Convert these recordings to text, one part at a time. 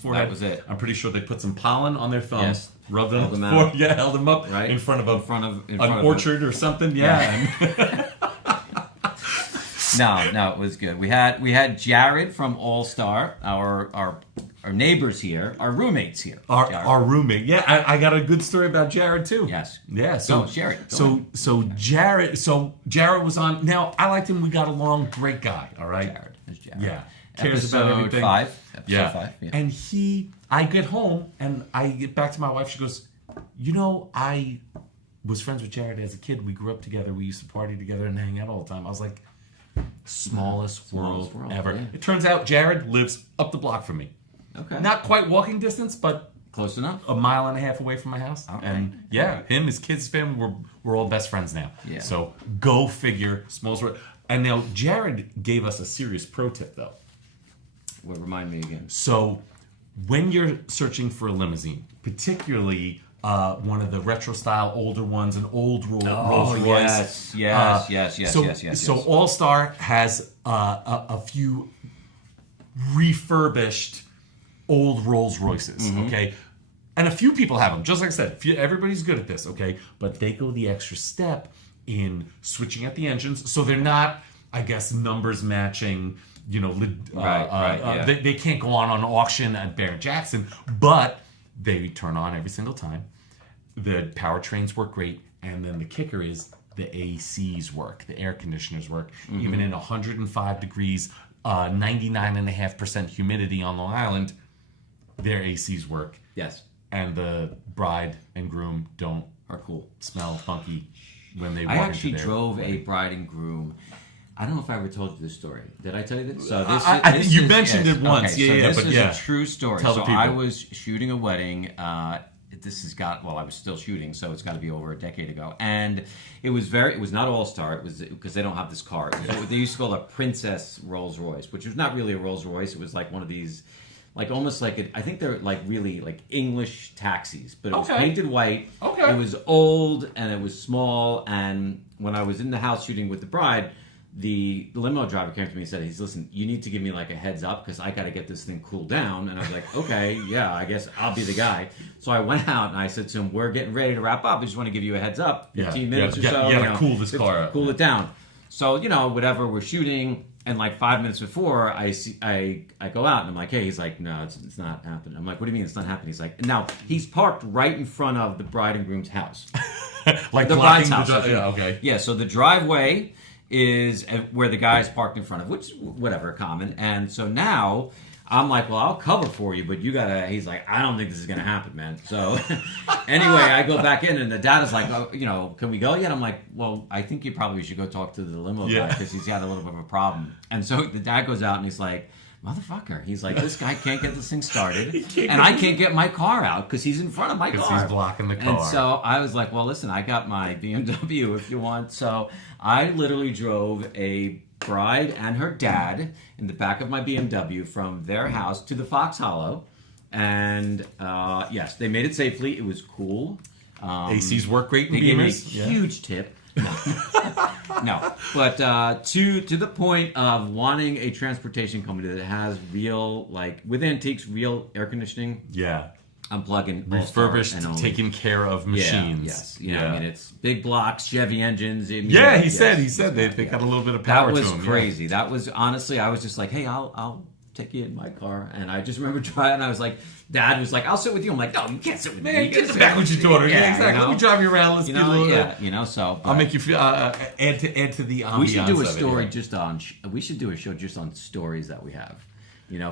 forehead. That was it. I'm pretty sure they put some pollen on their thumbs, Yes. rubbed them, Held them out. held them up Right. in front of in an front of orchard or something. Yeah. No, it was good. We had Jared from All Star, our neighbors here, our roommates here. Jared. Our roommate. Yeah, I got a good story about Jared too. Yes. Yeah. So Jared. So Jared was on. Now I liked him. We got along. Great guy. All right. Jared. There's Jared. Yeah. Cares about Episode everything. 5. Episode Yeah. 5. Yeah. And I get home and I get back to my wife. She goes, I was friends with Jared as a kid. We grew up together. We used to party together and hang out all the time. I was like, smallest world ever. Yeah. It turns out Jared lives up the block from me. Okay. Not quite walking distance, but Close enough. a mile and a half away from my house. Okay. And yeah, him, his kids, his family, we're all best friends now. Yeah. So go figure, smallest world. And now Jared gave us a serious pro tip though. Well, remind me again. So when you're searching for a limousine, particularly one of the retro style older ones, an old Rolls Royce. Yes. So All Star has a few refurbished old Rolls Royces, okay? And a few people have them. Just like I said, everybody's good at this, okay? But they go the extra step in switching out the engines, so they're not, I guess, numbers matching. They can't go on auction at Barrett Jackson, but they turn on every single time. The powertrains work great, and then the kicker is the ACs work, the air conditioners work, even in 105 degrees, 99.5% humidity on Long Island, their ACs work. Yes. And the bride and groom Are cool. smell funky when they walk I into actually their drove a wedding. bride and groom. I don't know if I ever told you this story. Did I tell you this? So I think you mentioned it once. Okay, Yeah, so this but is yeah. a true story. Tell the So people. I was shooting a wedding. I was still shooting, so it's got to be over a decade ago. And it was not All Star. It was because they don't have this car. It was what they used to call a Princess Rolls Royce, which was not really a Rolls Royce. It was like one of these, like almost like I think they're like really like English taxis, but it was painted white. Okay. It was old and it was small. And when I was in the house shooting with the bride, the limo driver came to me and said, listen, you need to give me like a heads up because I got to get this thing cooled down. And I was like, okay, yeah, I guess I'll be the guy. So I went out and I said to him, we're getting ready to wrap up. I just want to give you a heads up, 15 minutes or so. You gotta cool this car up. Cool it down. So, whatever, we're shooting. And like 5 minutes before, I go out and I'm like, hey, he's like, no, it's not happening. I'm like, what do you mean it's not happening? He's like, now he's parked right in front of the bride and groom's house. Like The blocking bride's house. yeah, okay. Yeah, so the driveway is where the guy's parked in front of, which, whatever, common. And so now I'm like, well, I'll cover for you, but you gotta, he's like, I don't think this is gonna happen, man. So anyway, I go back in and the dad is like, oh, can we go yet? I'm like, well, I think you probably should go talk to the limo guy because he's got a little bit of a problem. And so the dad goes out and he's like, motherfucker. He's like, this guy can't get this thing started, and I can't get my car out because he's in front of my car. Because he's blocking the car. And so I was like, well, listen, I got my BMW if you want. So I literally drove a bride and her dad in the back of my BMW from their house to the Fox Hollow. And yes, they made it safely. It was cool. ACs work great in They gave me a Beamers. Yeah. huge tip. No, but to the point of wanting a transportation company that has real, like with Antiques, real air conditioning. Yeah. I'm plugging Refurbished, and only. taken care of machines. Yes. I mean, it's big blocks, Chevy engines. He said they got a little bit of power That was to them. crazy. That was honestly, I was just like, hey, I'll take you in my car. And I just remember driving, and I was like, Dad was like, I'll sit with you. I'm like, no, you can't sit with me. Man, You get gotta back sit with your daughter. Yeah, exactly. Let me drive you around. Let's get a little. So I'll make you feel add to the ambiance. we should do a of it, story yeah. just on. We should do a show just on stories that we have,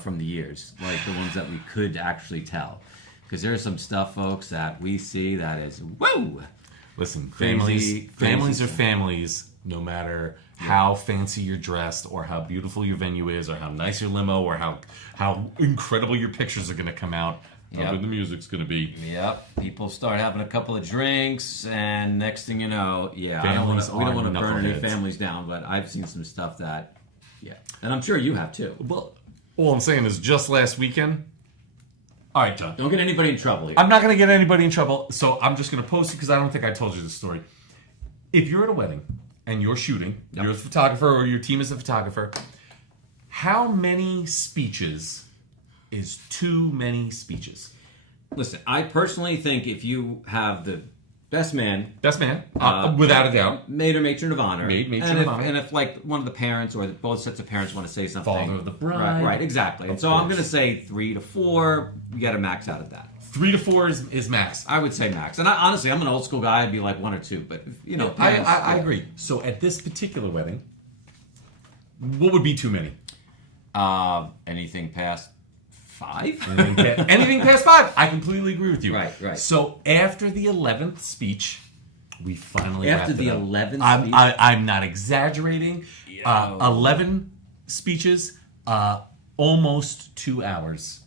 from the years, like the ones that we could actually tell. Because there's some stuff, folks, that we see that is woo. Listen, Crazy families are stuff. families, no matter how fancy you're dressed, or how beautiful your venue is, or how nice your limo, or how incredible your pictures are going to come out. How Yep. good the music's going to be. Yep. People start having a couple of drinks, and next thing you know, we don't Families want are to burn any knuckleheads. families down. But I've seen some stuff that, and I'm sure you have too. Well, all I'm saying is just last weekend. All right, John. Don't get anybody in trouble here. I'm not going to get anybody in trouble, so I'm just going to post it because I don't think I told you this story. If you're at a wedding and you're shooting, you're a photographer or your team is a photographer, how many speeches is too many speeches. Listen, I personally think if you have the best man, Without a doubt. maid or matron of honor, Matron and of honor. and if like one of the parents or both sets of parents want to say something, Father of the bride. right, exactly. And so I'm going to say 3 to 4. You got to max out at that. 3 to 4 is max. I would say max. And honestly, I'm an old school guy. I'd be like 1 or 2. But you know, I parents, agree. So at this particular wedding, what would be too many? Anything past 5? Anything past 5. I completely agree with you. Right. So after the 11th speech, we finally After wrapped the it up. 11th speech? I'm not exaggerating. 11 speeches, almost 2 hours.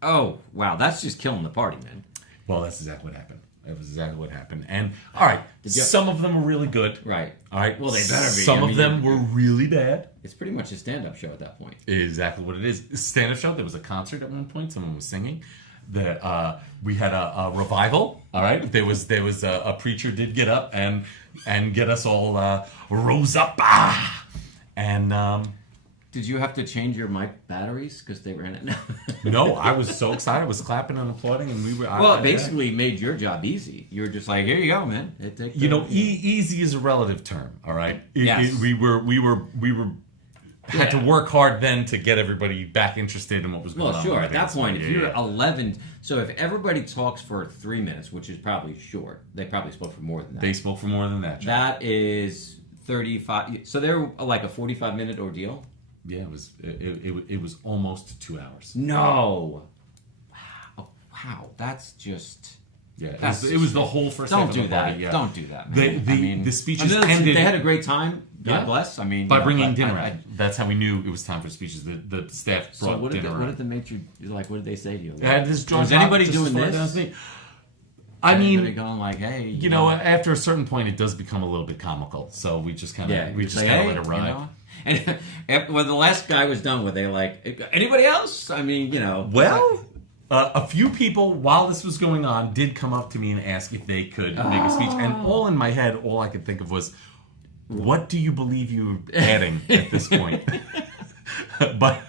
Oh, wow. That's just killing the party, man. Well, that's exactly what happened. That was exactly what happened. And all right, some of them were really good. Right. All right. Well, they better be. Some of them were really bad. It's pretty much a stand-up show at that point. Exactly what it is. Stand-up show. There was a concert at one point. Someone was singing. We had a revival. All right. There was a preacher did get up and get us all rose up. And Did you have to change your mic batteries because they ran it? no, I was so excited. I was clapping and applauding, and we were. Well, it basically made your job easy. You were just like, here you go, man. Easy is a relative term. All right. Yes. We had to work hard then to get everybody back interested in what was going on. Well, sure. At that That's point, right. if you're 11, so if everybody talks for 3 minutes, which is probably short, they probably spoke for more than that. They spoke for more than that. John. That is 35. So they're like a 45-minute ordeal. Yeah, it was almost 2 hours. No. Wow. That's just. Yeah, That's it was the whole first. Don't half of do the that. party, yeah. Don't do that, man. The speeches I mean, ended. They had a great time. God Yeah. bless. I mean, by bringing dinner out. That's how we knew it was time for speeches. The staff So brought what did dinner what out. did the matron like? What did they say to you? Was anybody doing this? I Anybody mean, going like, hey, you know, after a certain point, it does become a little bit comical. So we just kind of just let it ride. You know? And when the last guy was done with, they like, anybody else? I mean, you know. Well, a few people, while this was going on, did come up to me and ask if they could make a speech. And all in my head, all I could think of was, what do you believe you're adding at this point? But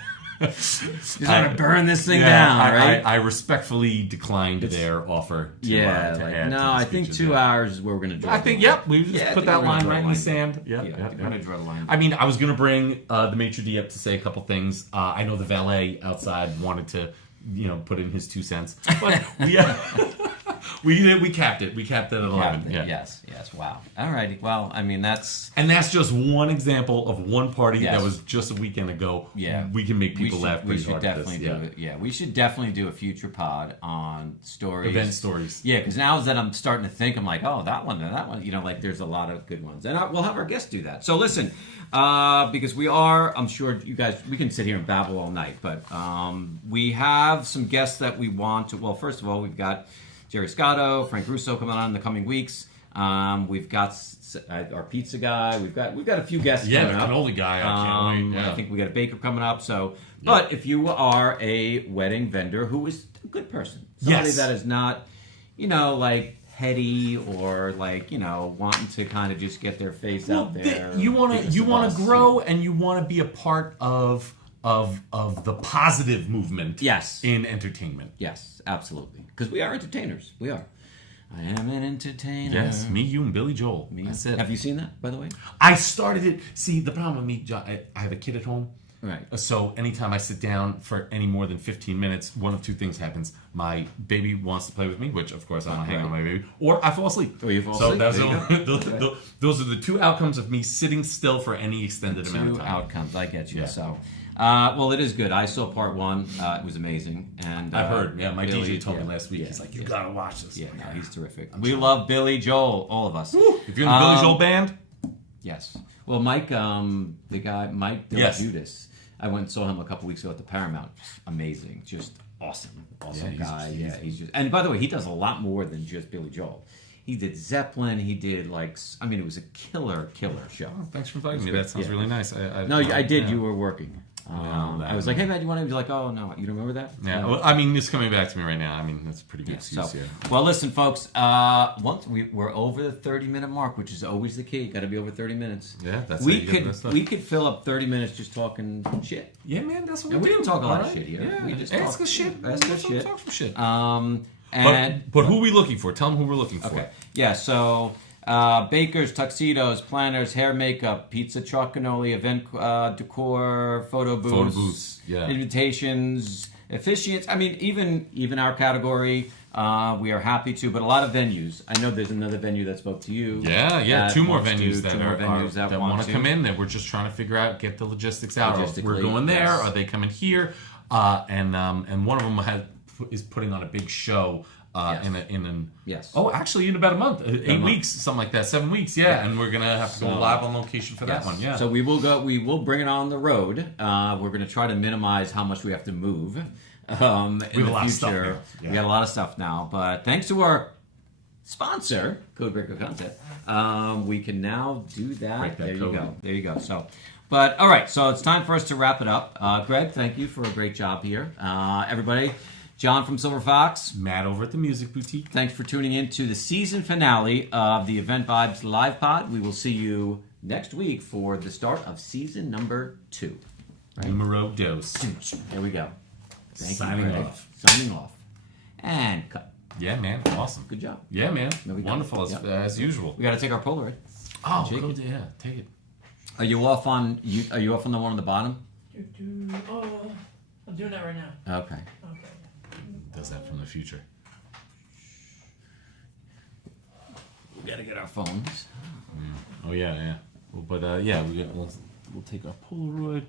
you just want to burn this thing down, right? I respectfully declined their offer to add to the I think speeches. 2 hours is where we're going to draw. I think, we just put that line right in the sand. We're going to draw the line. I mean, I was going to bring the maitre d' up to say a couple things. I know the valet outside wanted to, put in his 2 cents. But we capped it. We capped it at 11. Yeah. Yes. Wow. All righty. Well, I mean, that's just one example of one party Yes. that was just a weekend ago. Yeah. We can make people laugh We pretty should hard definitely at do this. it. Yeah, we should definitely do a future pod on stories. Event stories. Yeah, because now that I'm starting to think, I'm like, oh, that one and that one. Like there's a lot of good ones. And we'll have our guests do that. So listen, because I'm sure you guys, we can sit here and babble all night, but we have some guests that we want to, well, first of all, we've got Jerry Scotto, Frank Russo coming on in the coming weeks. We've got our pizza guy. We've got a few guests coming up. Yeah, the cannoli guy. I can't wait. Yeah. I think we got a baker coming up. So, but if you are a wedding vendor who is a good person, somebody that is not, like heady or like wanting to kind of just get their face out there. You want to grow and you want to be a part of the positive movement. Yes. In entertainment. Yes, absolutely. Because we are entertainers. We are. I am an entertainer. Yes, me, you, and Billy Joel. That's it. Have you seen that, by the way? I started it. See, the problem with me, John, I have a kid at home. Right. So anytime I sit down for any more than 15 minutes, one of two things happens. My baby wants to play with me, which of course I want to hang on my baby, or I fall asleep. Or you fall asleep. So those are the 2 outcomes of me sitting still for any extended amount of time. 2 outcomes. I get you. Yeah. So, well, it is good. I saw part 1. It was amazing, and I've heard. Yeah, my Billy, DJ told me last week. He's like, "You gotta watch this." Yeah, no, he's terrific. We love Billy Joel, all of us. If you're in the Billy Joel band, yes. Well, Mike, the guy Mike Yes. Judas. I went and saw him a couple weeks ago at the Paramount. Amazing, just awesome guy. He's just. And by the way, he does a lot more than just Billy Joel. He did Zeppelin. He did it was a killer show. thanks for inviting me. That sounds really nice. No, I did. You were working. I was like, hey man, you want to be like, oh no, you don't remember that? Yeah, No. well, I mean, it's coming back to me right now. I mean, that's a pretty good excuse. So, Yeah. well, listen, folks. Once we're over the 30-minute mark, which is always the key. Got to be over 30 minutes. Yeah, that's how we you get could messed up. we could fill up 30 minutes just talking shit. Yeah, man, that's what And we do. don't talk a lot of Alright? shit here. Yeah, We just ask talk- us shit. ask us shit. Talk some shit. And But who are we looking for? Tell them who we're looking for. okay, yeah. So bakers, tuxedos, planners, hair, makeup, pizza truck, cannoli, event decor, photo booths, Yeah. invitations, officiants. I mean, even our category. We are happy to, but a lot of venues. I know there's another venue that spoke to you. Yeah, that two more wants to- venues two more venues that want to come in. That we're just trying to figure out, get the logistics out. Logistically, We're going there. yes. Are they coming here? And one of them is putting on a big show. Yes. in an Yes. Oh, actually, in about a month, 8 month. weeks, something like that, 7 weeks. Yeah, and we're gonna have to go So- live on location for that Yes. one. Yeah. So we will bring it on the road. We're going to try to minimize how much we have to move. In We have the a lot of stuff future. now. Yeah. We got a lot of stuff now, but thanks to our sponsor, Codebreaker Content, we can now do that. Break that There you code. go. There you go. So, but all right. So it's time for us to wrap it up. Greg, thank you for a great job here. Everybody, John from Silver Fox. Matt over at the Music Boutique. Thanks for tuning in to the season finale of the Event Vibes Live Pod. We will see you next week for the start of season number 2. Numero dos. There we go. Thank Signing you, Greg. off. Signing off. And cut. Yeah, man. Awesome. Good job. Yeah, man. There we go. Wonderful Yep. as usual. We got to take our Polaroid. Oh, Jake good. Yeah, take it. Are you off on Are you off on the one on the bottom? Oh, I'm doing that right now. Okay. Okay. Does that from the future. We got to get our phones. Oh yeah, yeah. Well, but yeah, we'll take our Polaroid.